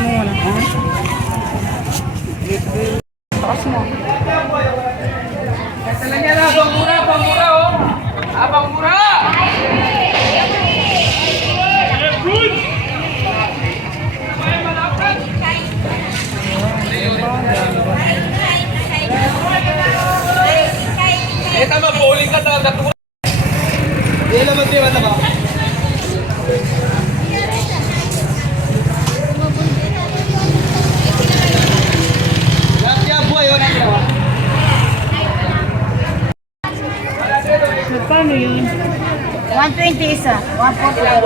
muna. Takas mo. Salahnya lah, bang murah oh. Abang murah. Tama bowling ka talaga. Dia naman dia mata ba? Magkano yun? 120 isa. 140 lang.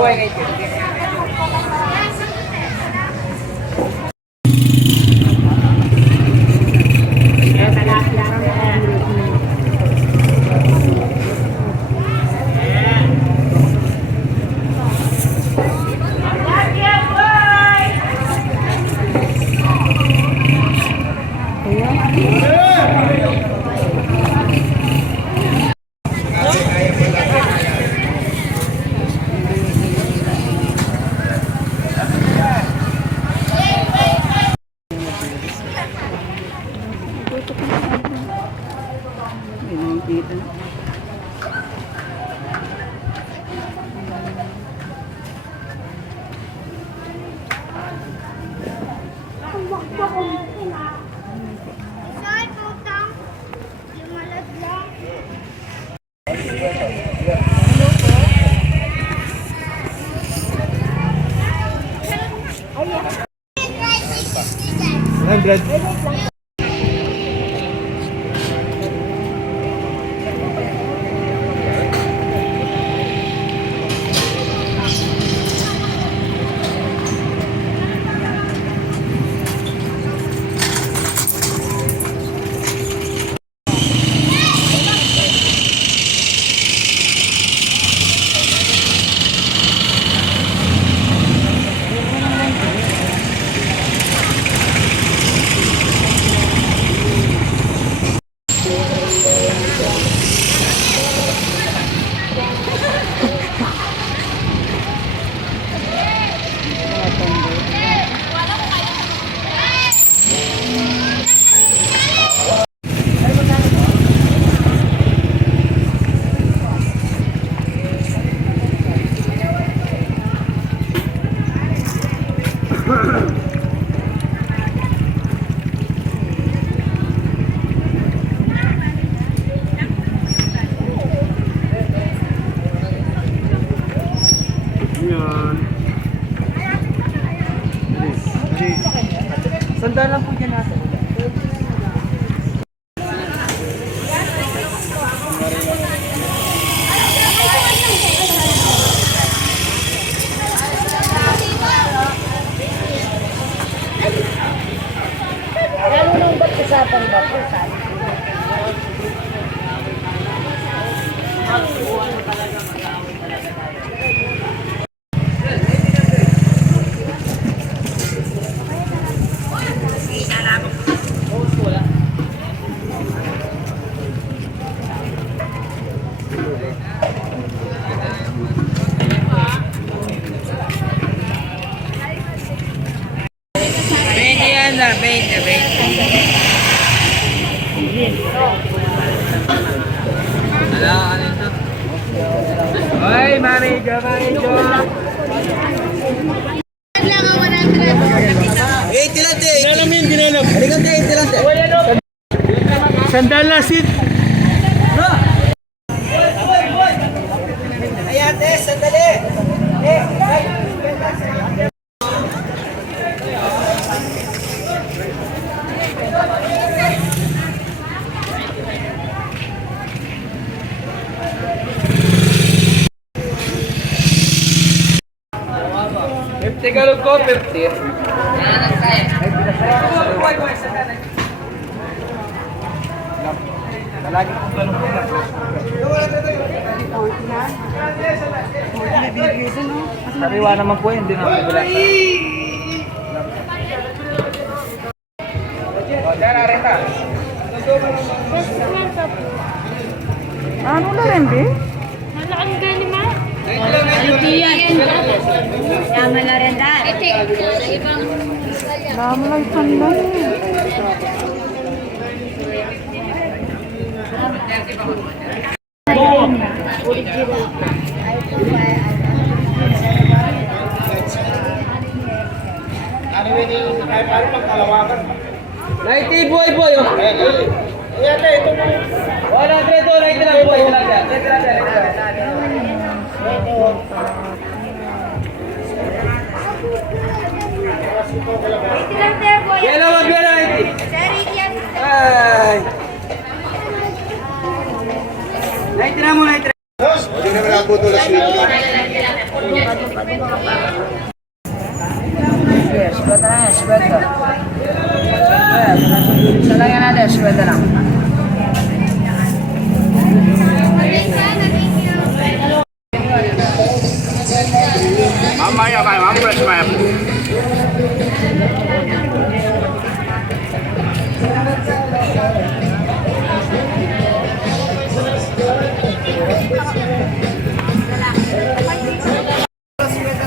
Sandal lang po dyan natin. Lalo nung ba't usapan ba po? Na 20. Ala, ano ito? Hoy, Marijo. Sandal na sit. Ayate, sandali. Tagalog ko, 50. Lagi kong ganun po na. Sariwa naman po yun, hindi na pagula. O, dyan, areta. Ano na rin, Bi? Malaking gani ma. Alutiya yan. Yaman na rin dahil. Lamlay panday. Ano ini? Kahit paano pagkalawakan. Naiti boy boy. Oh. Yan na, ito na. Wala dito, naiti lang boy. Yan ang magbiya naiti. Ay. Naiti na mo, naiti. Hindi naman ako tulad sweet. Yes, sweldo na yan, sweldo. Isa lang yan natin, sweldo lang. Mamaya kayo, mampress ma'am.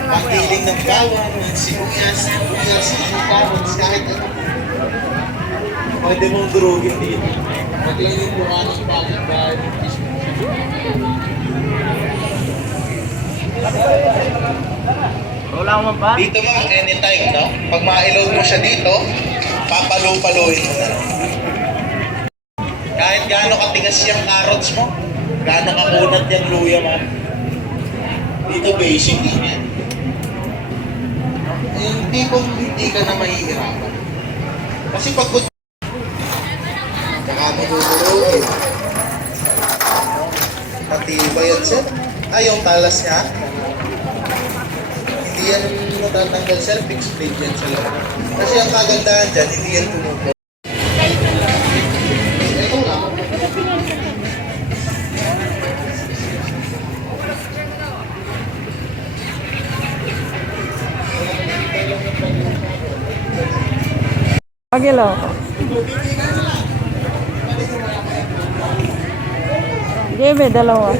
Pagkiling ng bawang, ng sibuyas, ng carrots, kahit ano. Pwede mong durugin dito. Maglagay mo nga ng bawang dahil dito mo anytime, no? Pag ma-load mo siya dito, papalo-paloin mo na. Kahit gaano katigas yung carrots mo, gaano kakunat yung luya mo. Dito basic din yan. Hindi kung hindi ka na mahihirapan. Kasi pag saka mo dudurugin. Matibay yan sir. Ay, yung talas niya. Hindi yan matatanggal sir. Fixed blade yan sa loob. Kasi ang kagandahan dyan, hindi yan tumubo. Ito lang. Pagilaw. Game, dalawa.